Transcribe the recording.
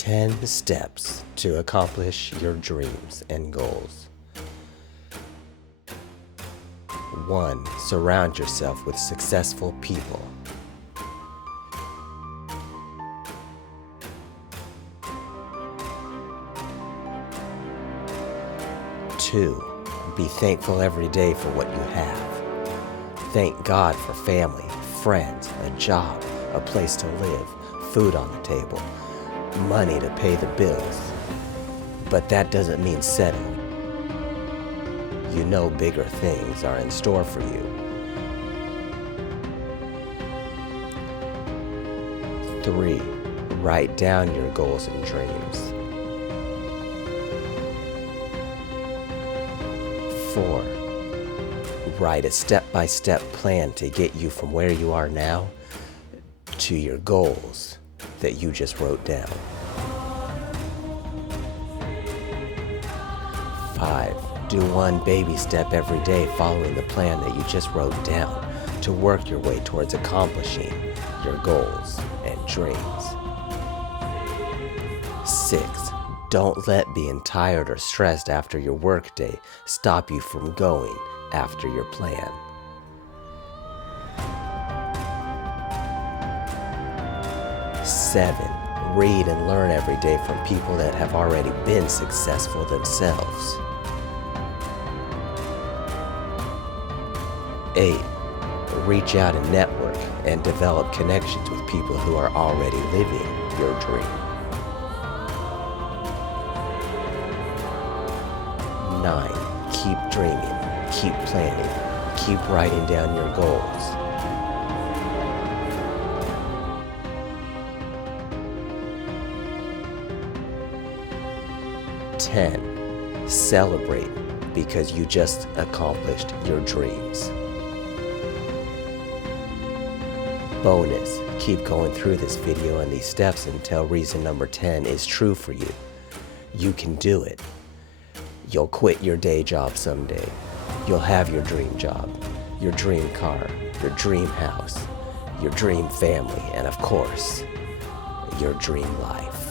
10 steps to accomplish your dreams and goals. 1. Surround yourself with successful people. 2. Be thankful every day for what you have. Thank God for family, friends, a job, a place to live, food on the table, money to pay the bills. But that doesn't mean settle. You know bigger things are in store for you. 3. Write down your goals and dreams. 4. Write a step-by-step plan to get you from where you are now to your goals that you just wrote down. 5. Do one baby step every day following the plan that you just wrote down to work your way towards accomplishing your goals and dreams. 6. Don't let being tired or stressed after your workday stop you from going after your plan. 7. Read and learn every day from people that have already been successful themselves. 8. Reach out and network and develop connections with people who are already living your dream. 9. Keep dreaming, keep planning, keep writing down your goals. 10. Celebrate because you just accomplished your dreams. Bonus, keep going through this video and these steps until reason number 10 is true for you. You can do it. You'll quit your day job someday. You'll have your dream job, your dream car, your dream house, your dream family, and of course, your dream life.